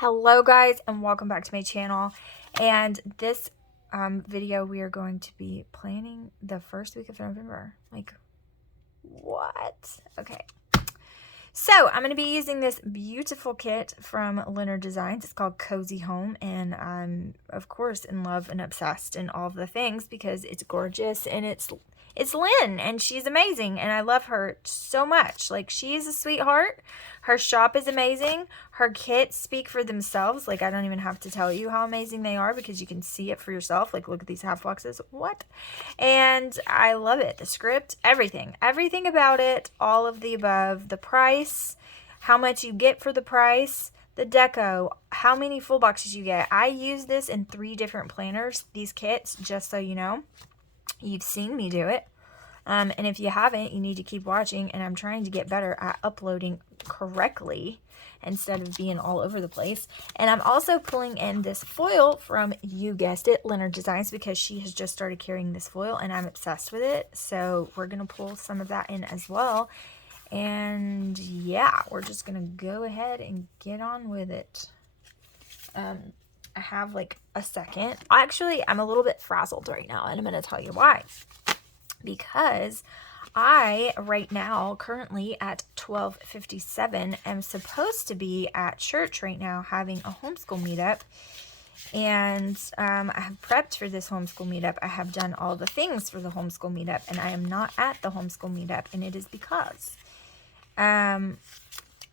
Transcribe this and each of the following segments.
Hello guys, and welcome back to my channel. And this video, we are going to be planning the first week of November. Like, what? Okay, so I'm going to be using this beautiful kit from Leonard Designs. It's called Cozy Home, and I'm of course in love and obsessed in all of the things because it's gorgeous and it's Lynn, and she's amazing, and I love her so much. Like, she is a sweetheart. Her shop is amazing. Her kits speak for themselves. Like, I don't even have to tell you how amazing they are because you can see it for yourself. Like, look at these half boxes. What? And I love it. The script, everything. Everything about it, all of the above. The price, how much you get for the price, the deco, how many full boxes you get. I use this in 3 different planners, these kits, just so you know. You've seen me do it. And if you haven't, you need to keep watching. And I'm trying to get better at uploading correctly instead of being all over the place. And I'm also pulling in this foil from, you guessed it, Leonard Designs, because she has just started carrying this foil and I'm obsessed with it. So we're going to pull some of that in as well. And yeah, we're just going to go ahead and get on with it. I have like a second. Actually, I'm a little bit frazzled right now, and I'm going to tell you why. Because I, right now, currently at 12:57, am supposed to be at church right now having a homeschool meetup. And I have prepped for this homeschool meetup. I have done all the things for the homeschool meetup, and I am not at the homeschool meetup, and it is because a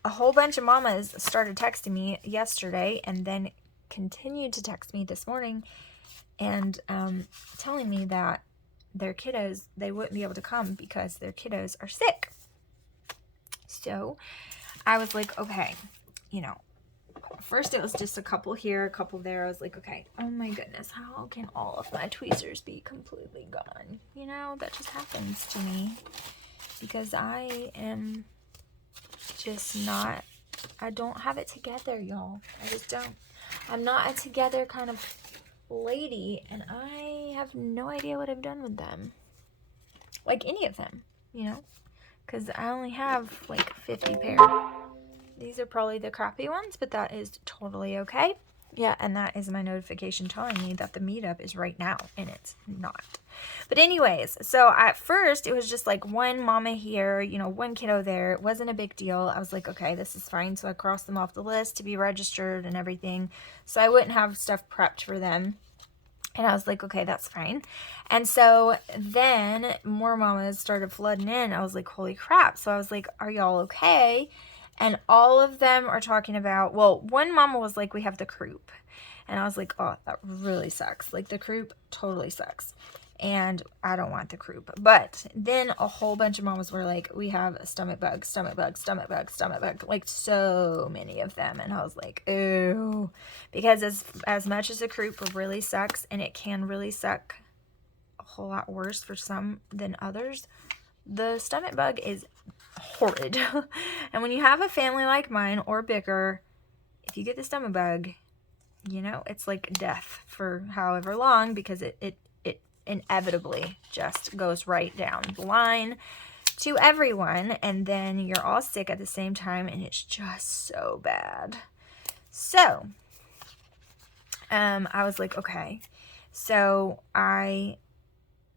whole bunch of mamas started texting me yesterday and then continued to text me this morning and telling me that their kiddos, they wouldn't be able to come because their kiddos are sick. So I was like, okay, you know, first it was just a couple here, a couple there. I was like, okay, oh my goodness, how can all of my tweezers be completely gone? You know, that just happens to me because I am just not, I don't have it together, y'all. I just don't. I'm not a together kind of lady, and I have no idea what I've done with them. Like, any of them, you know? Because I only have like 50 pair. These are probably the crappy ones, but that is totally okay. Yeah, and that is my notification telling me that the meetup is right now, and it's not. But anyways, so at first, it was just like one mama here, you know, one kiddo there. It wasn't a big deal. I was like, okay, this is fine. So I crossed them off the list to be registered and everything. So I wouldn't have stuff prepped for them. And I was like, okay, that's fine. And so then more mamas started flooding in. I was like, holy crap. So I was like, are y'all okay? And all of them are talking about, well, one mama was like, we have the croup. And I was like, oh, that really sucks. Like, the croup totally sucks. And I don't want the croup. But then a whole bunch of mamas were like, we have a stomach bug, stomach bug, stomach bug, stomach bug. Like, so many of them. And I was like, ooh. Because as much as the croup really sucks, and it can really suck a whole lot worse for some than others, the stomach bug is horrid. And when you have a family like mine or bigger, if you get the stomach bug, you know, it's like death for however long, because it inevitably just goes right down the line to everyone, and then you're all sick at the same time, and it's just so bad. So I was like, okay. So I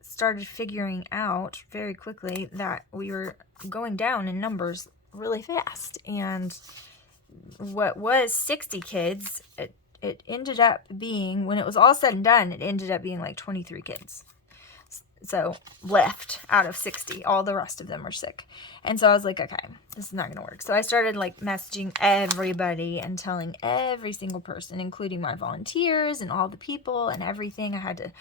started figuring out very quickly that we were going down in numbers really fast, and what was 60 kids, it ended up being, when it was all said and done, it ended up being like 23 kids. So left out of 60, all the rest of them were sick. And so I was like, okay, this is not going to work. So I started like messaging everybody and telling every single person, including my volunteers and all the people and everything. I had to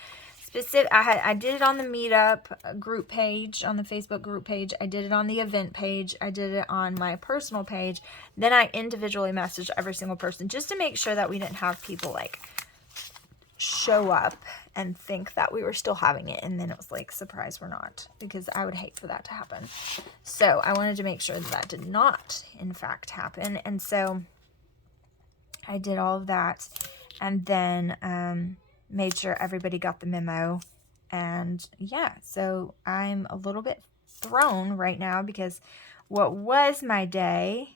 I did it on the meetup group page, on the Facebook group page. I did it on the event page. I did it on my personal page. Then I individually messaged every single person just to make sure that we didn't have people like show up and think that we were still having it, and then it was like, surprise, we're not, because I would hate for that to happen. So I wanted to make sure that that did not in fact happen. And so I did all of that, and then made sure everybody got the memo. And yeah, so I'm a little bit thrown right now because what was my day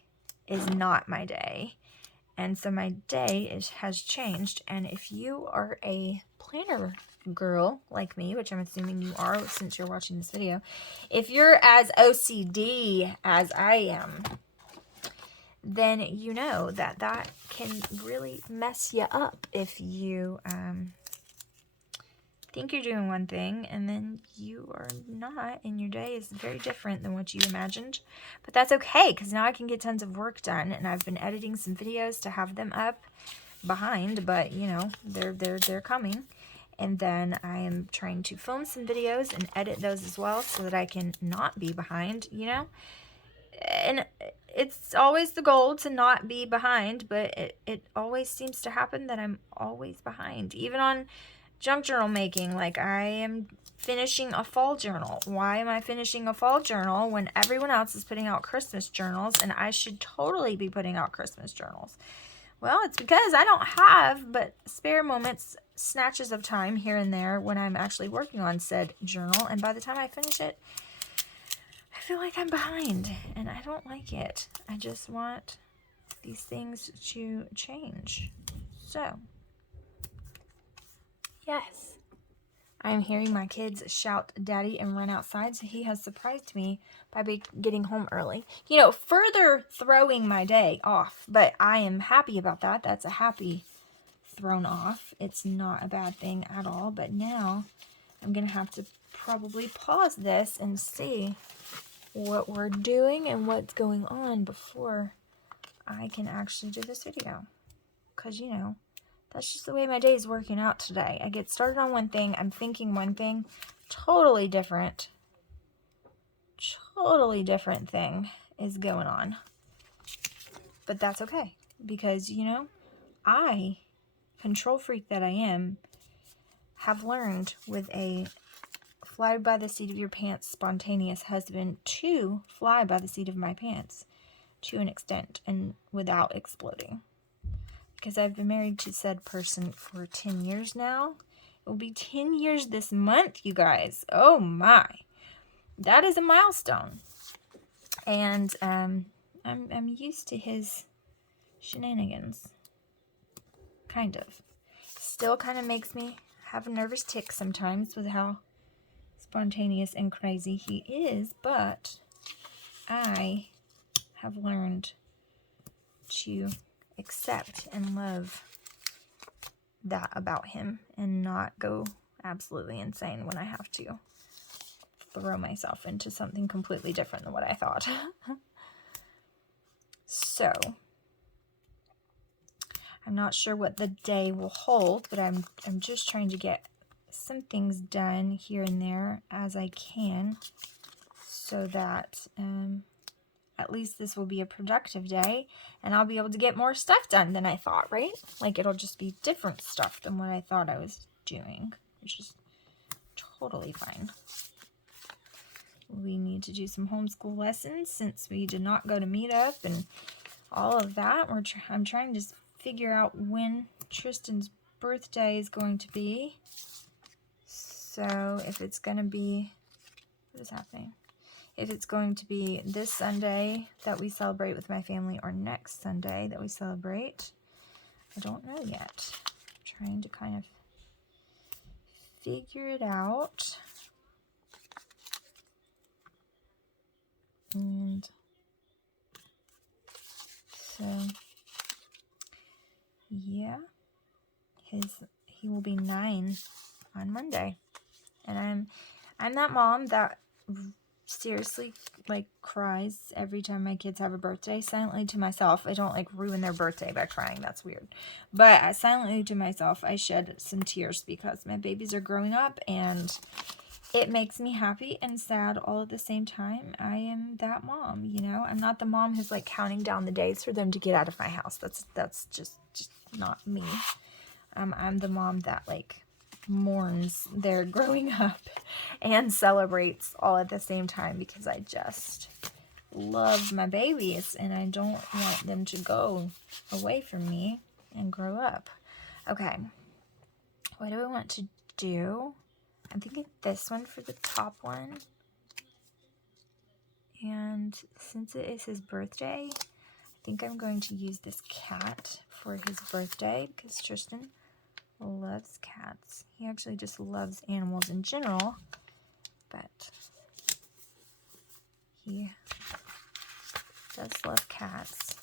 is not my day. And so my day has changed. And if you are a planner girl like me, which I'm assuming you are since you're watching this video, if you're as OCD as I am, then you know that that can really mess you up if you think you're doing one thing and then you are not, and your day is very different than what you imagined. But that's okay, because now I can get tons of work done, and I've been editing some videos to have them up behind, but you know, they're coming. And then I am trying to film some videos and edit those as well so that I can not be behind, you know. And it's always the goal to not be behind, but it always seems to happen that I'm always behind. Even on junk journal making, like I am finishing a fall journal. Why am I finishing a fall journal when everyone else is putting out Christmas journals and I should totally be putting out Christmas journals? Well, it's because I don't have but spare moments, snatches of time here and there when I'm actually working on said journal, and by the time I finish it, I feel like I'm behind, and I don't like it. I just want these things to change. So, yes, I'm hearing my kids shout daddy and run outside, so he has surprised me by getting home early. You know, further throwing my day off, but I am happy about that. That's a happy thrown off. It's not a bad thing at all, but now I'm going to have to probably pause this and see what we're doing and what's going on before I can actually do this video. Because, you know, that's just the way my day is working out today. I get started on one thing, I'm thinking one thing, totally different thing is going on. But that's okay, because, you know, I, control freak that I am, have learned with a fly by the seat of your pants spontaneous husband to fly by the seat of my pants to an extent and without exploding. Because I've been married to said person for 10 years now. It will be 10 years this month, you guys. Oh my. That is a milestone. And I'm used to his shenanigans. Kind of. Still kind of makes me have a nervous tick sometimes with how spontaneous and crazy he is, but I have learned to accept and love that about him and not go absolutely insane when I have to throw myself into something completely different than what I thought. So, I'm not sure what the day will hold, but I'm just trying to get some things done here and there as I can so that at least this will be a productive day and I'll be able to get more stuff done than I thought, right? Like it'll just be different stuff than what I thought I was doing, which is totally fine. We need to do some homeschool lessons since we did not go to meetup and all of that. I'm trying to just figure out when Tristan's birthday is going to be. So if it's going to be, what is happening? If it's going to be this Sunday that we celebrate with my family or next Sunday that we celebrate, I don't know yet. I'm trying to kind of figure it out. And so, yeah, he will be 9 on Monday. And I'm that mom that seriously like cries every time my kids have a birthday, silently to myself. I don't like ruin their birthday by crying, that's weird, but silently to myself I shed some tears because my babies are growing up and it makes me happy and sad all at the same time. I am that mom, you know. I'm not the mom who's like counting down the days for them to get out of my house. That's just not me. I'm the mom that like mourns their growing up and celebrates all at the same time because I just love my babies and I don't want them to go away from me and grow up. Okay, what do I want to do? I'm thinking this one for the top one. And since it is his birthday, I think I'm going to use this cat for his birthday because Tristan loves cats. He actually just loves animals in general, but he does love cats.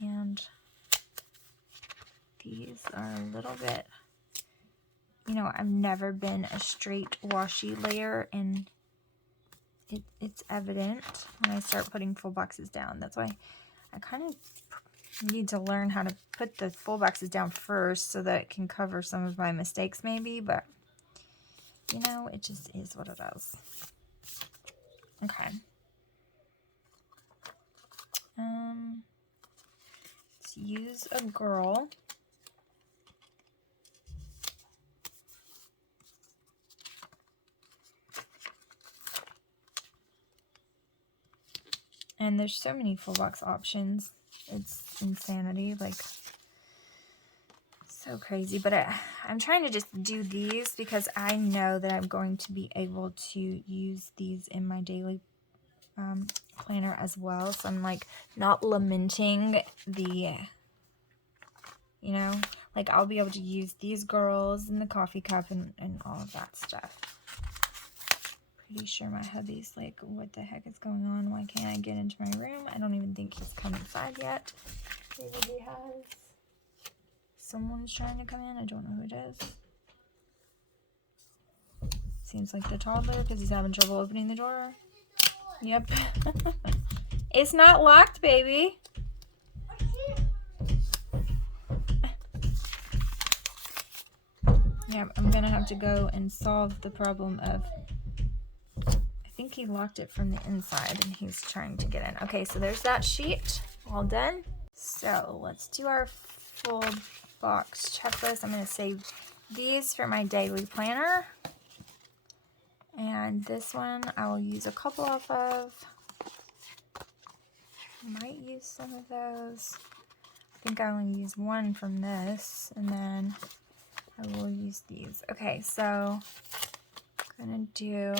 And these are a little bit, you know, I've never been a straight washi layer, and it's evident when I start putting full boxes down. That's why I kind of need to learn how to put the full boxes down first so that it can cover some of my mistakes maybe, but you know, it just is what it is. Okay. Let's use a girl. And there's so many full box options. It's insanity, like so crazy. But I'm trying to just do these because I know that I'm going to be able to use these in my daily planner as well. So I'm like not lamenting the, you know, like I'll be able to use these girls and the coffee cup and all of that stuff. Pretty sure my hubby's like, what the heck is going on? Why can't I get into my room? I don't even think he's come inside yet. Maybe he has. Someone's trying to come in. I don't know who it is. Seems like the toddler because he's having trouble opening the door. Yep. It's not locked, baby. Yep, I'm gonna have to go and solve the problem of, I think he locked it from the inside and he's trying to get in. Okay, so there's that sheet, all done. So let's do our full box checklist. I'm gonna save these for my daily planner. And this one I will use a couple off of. Might use some of those. I think I only use one from this, and then I will use these. Okay, so I'm gonna do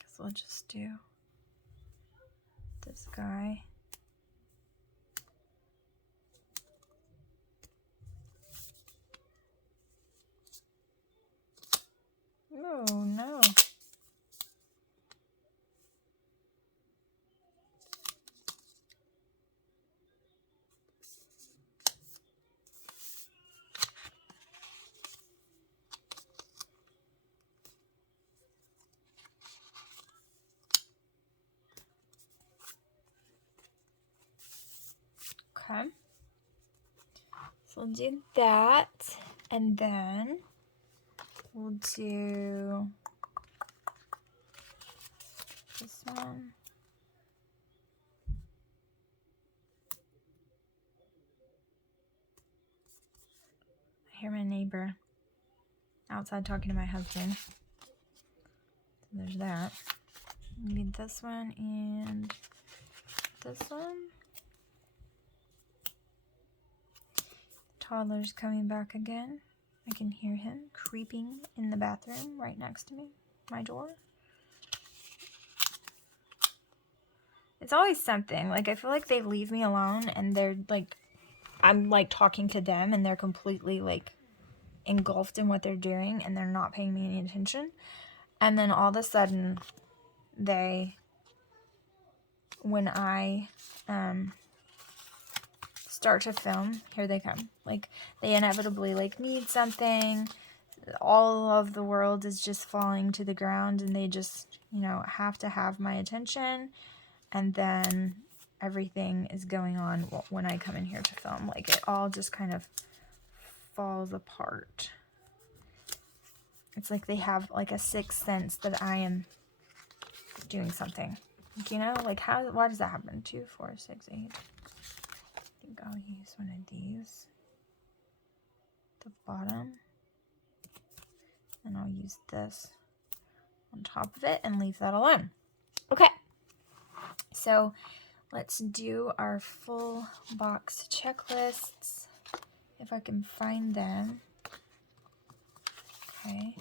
guess we'll just do this guy. Oh no. Okay. So we'll do that, and then we'll do this one. I hear my neighbor outside talking to my husband. So there's that. Maybe this one and this one. Toddler's coming back again. I can hear him creeping in the bathroom right next to me, my door. It's always something. Like, I feel like they leave me alone and they're like, I'm like talking to them and they're completely like engulfed in what they're doing and they're not paying me any attention. And then all of a sudden when I start to film, here they come. Like, they inevitably like need something. All of the world is just falling to the ground and they just, you know, have to have my attention. And then everything is going on when I come in here to film. Like, it all just kind of falls apart. It's like they have like a sixth sense that I am doing something. Like, you know, like why does that happen? 2, 4, 6, 8. I think I'll use one of these. The bottom. And I'll use this on top of it and leave that alone. Okay. So let's do our full box checklists. If I can find them. Okay.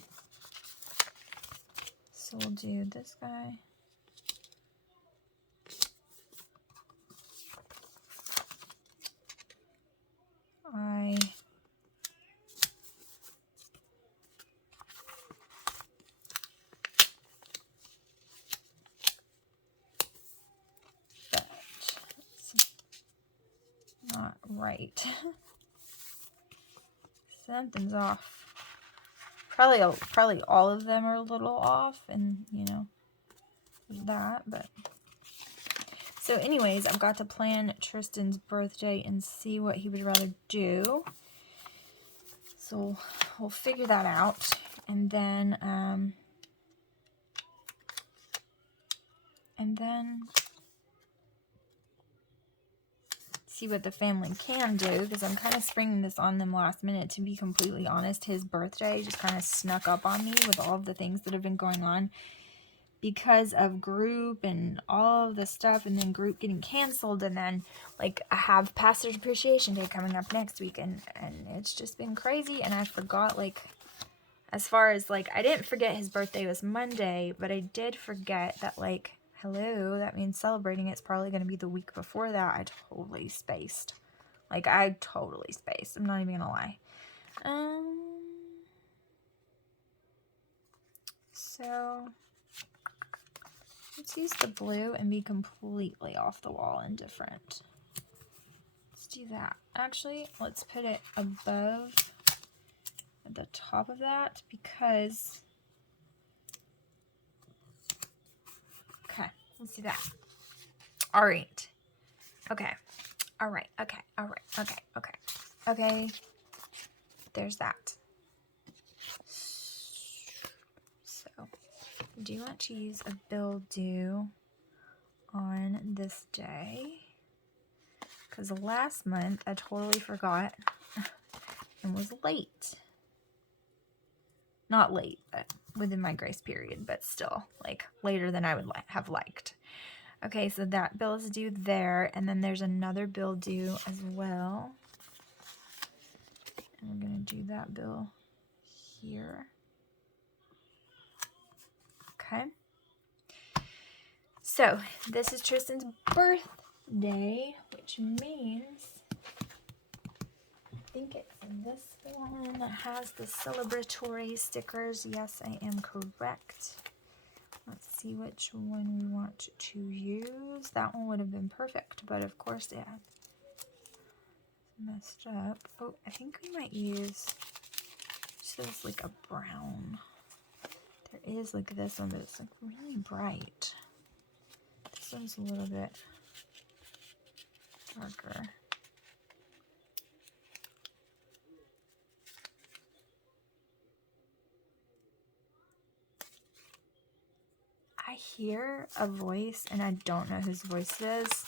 So we'll do this guy. I bet it's not right. Something's off. Probably all of them are a little off, and you know that. But so, anyways, I've got to plan Tristan's birthday and see what he would rather do. So we'll figure that out, and then see what the family can do, because I'm kind of springing this on them last minute. To be completely honest, his birthday just kind of snuck up on me with all of the things that have been going on because of group and all of the stuff, and then group getting canceled, and then like I have Pastor's Appreciation Day coming up next week, and it's just been crazy. And I forgot, like, as far as like, I didn't forget his birthday was Monday, but I did forget that, like, hello, that means celebrating it's probably going to be the week before that. I totally spaced. Like, I totally spaced. I'm not even going to lie. So let's use the blue and be completely off the wall and different. Let's do that. Actually, let's put it above at the top of that, because okay, let's do that. All right. Okay. All right. Okay. All right. Okay. Okay. Okay. There's that. So, do you want to use a bill due on this day? Because last month I totally forgot and was late. Not late, but within my grace period, but still, like, later than I would have liked. Okay, so that bill is due there, and then there's another bill due as well. And we're going to do that bill here. Okay. So, this is Tristan's birthday, which means I think it's this one that has the celebratory stickers. Yes, I am correct. Let's see which one we want to use. That one would have been perfect, but of course it messed up. Oh, I think we might use just like a brown. There is like this one, but it's like really bright. This one's a little bit darker. I hear a voice and I don't know whose voice it is,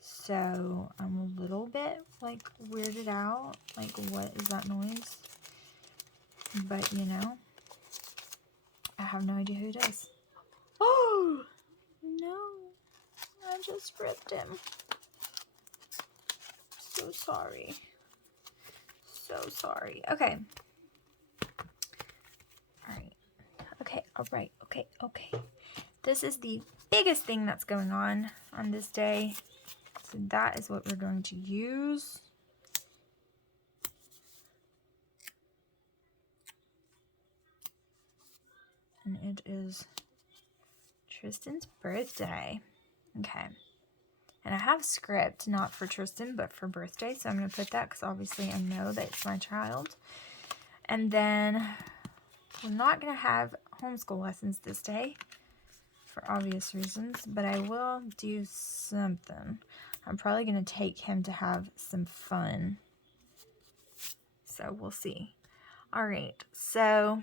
so I'm a little bit like weirded out, like, what is that noise? But you know, I have no idea who it is. Oh no, I just ripped him. So sorry, so sorry. Okay, all right, okay, all right, okay. This is the biggest thing that's going on this day. So that is what we're going to use. And it is Tristan's birthday. Okay. And I have script, not for Tristan, but for birthday. So I'm going to put that because obviously I know that it's my child. And then we're not going to have homeschool lessons this day for obvious reasons, but I will do something. I'm probably going to take him to have some fun. So we'll see. All right. So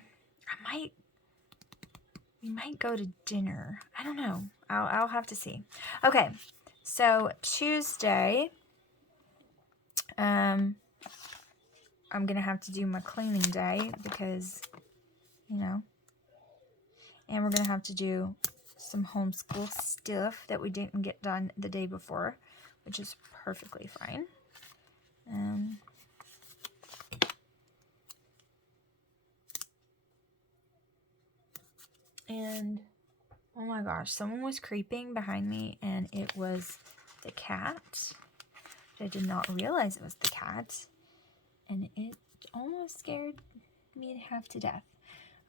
we might go to dinner. I don't know. I'll have to see. Okay. So Tuesday, I'm going to have to do my cleaning day because, you know, and we're going to have to do some homeschool stuff that we didn't get done the day before, which is perfectly fine. And oh my gosh, someone was creeping behind me and it was the cat. I did not realize it was the cat. And it almost scared me half to death.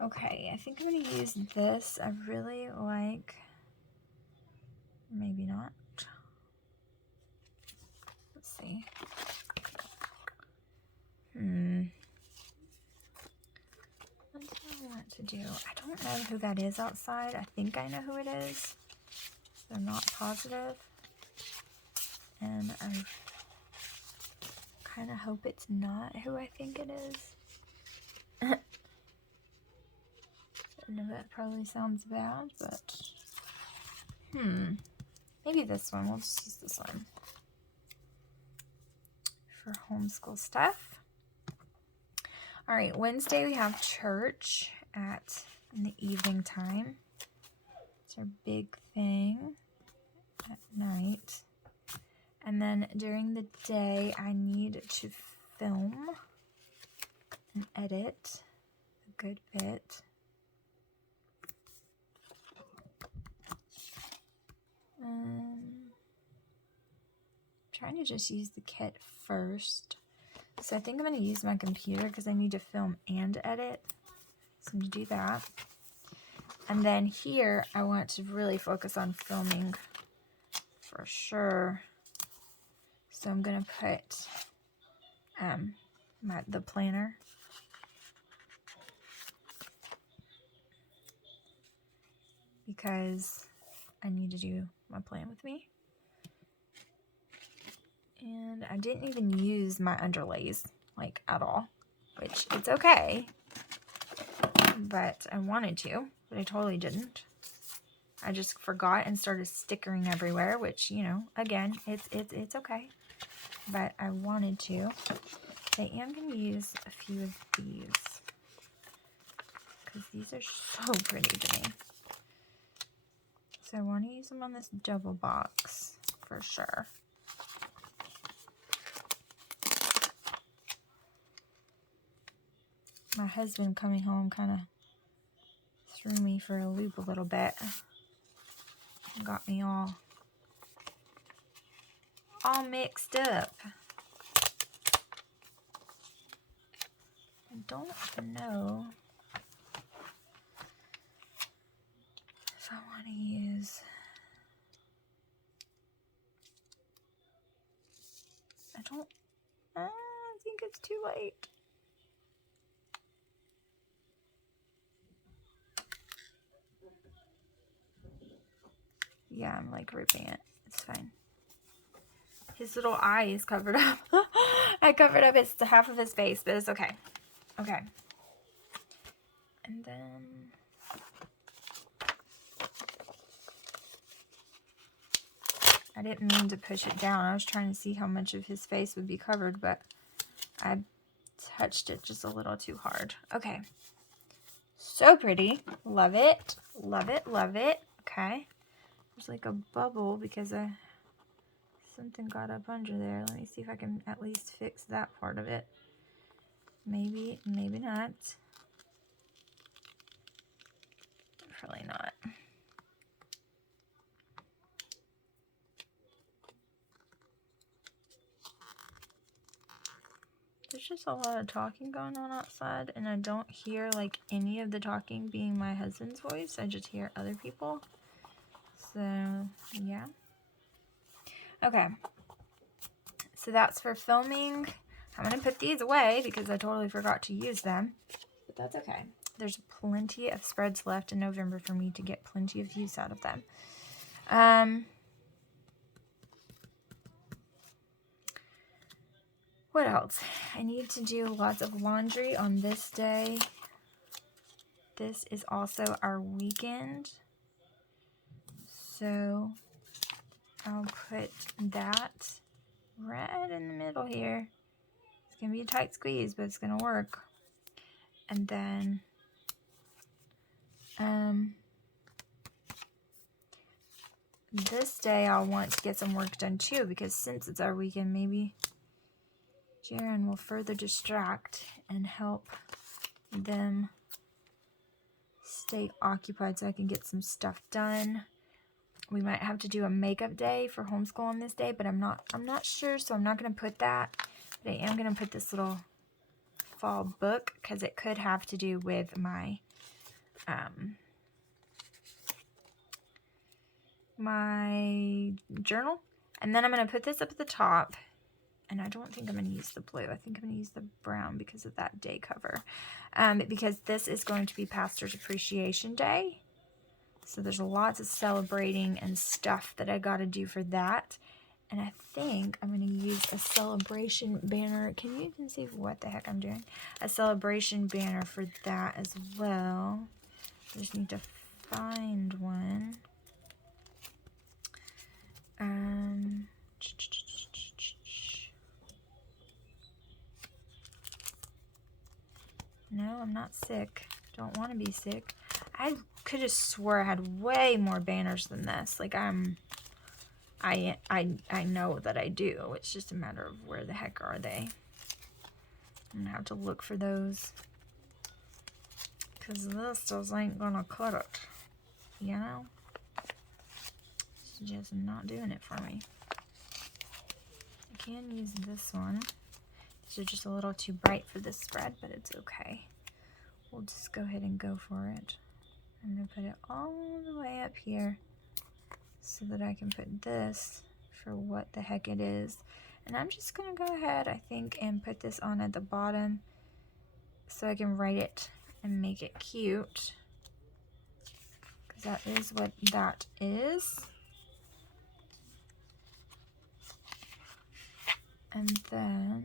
Okay, I think I'm going to use this. I really like... Maybe not. Let's see. What do I want to do? I don't know who that is outside. I think I know who it is. I'm not positive. And I kind of hope it's not who I think it is. I know that probably sounds bad, but... Maybe this one. We'll just use this one. For homeschool stuff. Alright, Wednesday we have church in the evening time. It's our big thing at night. And then during the day I need to film and edit a good bit. I'm trying to just use the kit first. So I think I'm going to use my computer because I need to film and edit. So I'm going to do that. And then here I want to really focus on filming for sure. So I'm going to put the planner. Because I need to do my plan with me. And I didn't even use my underlays, like, at all. Which, it's okay. But I wanted to, but I totally didn't. I just forgot and started stickering everywhere, which, you know, again, it's okay. But I wanted to. I am going to use a few of these. Because these are so pretty to me. So I want to use them on this double box for sure. My husband coming home kind of threw me for a loop a little bit. Got me all mixed up. I don't know if I want to use... I think it's too late. Yeah, I'm like ripping it. It's fine. His little eye is covered up. I covered up half of his face, but it's okay. Okay. And then... I didn't mean to push it down. I was trying to see how much of his face would be covered, but I touched it just a little too hard. Okay. So pretty. Love it. Love it. Love it. Okay. There's like a bubble because something got up under there. Let me see if I can at least fix that part of it. Maybe, maybe not. Probably not. There's just a lot of talking going on outside, and I don't hear like any of the talking being my husband's voice. I just hear other people. So, yeah. Okay. So that's for filming. I'm going to put these away because I totally forgot to use them. But that's okay. There's plenty of spreads left in November for me to get plenty of use out of them. What else? I need to do lots of laundry on this day. This is also our weekend. So I'll put that right in the middle here. It's going to be a tight squeeze, but it's going to work. And then this day I'll want to get some work done too, because since it's our weekend, maybe Jaren will further distract and help them stay occupied so I can get some stuff done. We might have to do a makeup day for homeschool on this day, but I'm not sure, so I'm not going to put that. But I am going to put this little fall book because it could have to do with my my journal. And then I'm going to put this up at the top. And I don't think I'm going to use the blue. I think I'm going to use the brown because of that day cover. Because this is going to be Pastor's Appreciation Day. So there's lots of celebrating and stuff that I got to do for that. And I think I'm going to use a celebration banner. Can you even see what the heck I'm doing? A celebration banner for that as well. I just need to find one. No, I'm not sick. Don't want to be sick. I could have swore I had way more banners than this. Like I know that I do. It's just a matter of where the heck are they. I'm gonna have to look for those. Cause this just ain't gonna cut it. You know? It's just not doing it for me. I can use this one. These are just a little too bright for this spread, but it's okay. We'll just go ahead and go for it. I'm going to put it all the way up here so that I can put this for what the heck it is. And I'm just going to go ahead, I think, and put this on at the bottom so I can write it and make it cute. Because that is what that is. And then...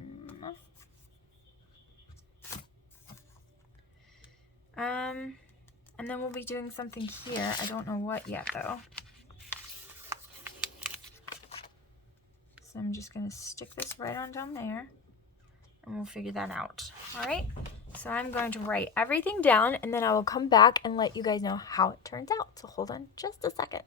and then we'll be doing something here. I don't know what yet, though. So I'm just going to stick this right on down there, and we'll figure that out. All right? So I'm going to write everything down, and then I will come back and let you guys know how it turns out. So hold on just a second.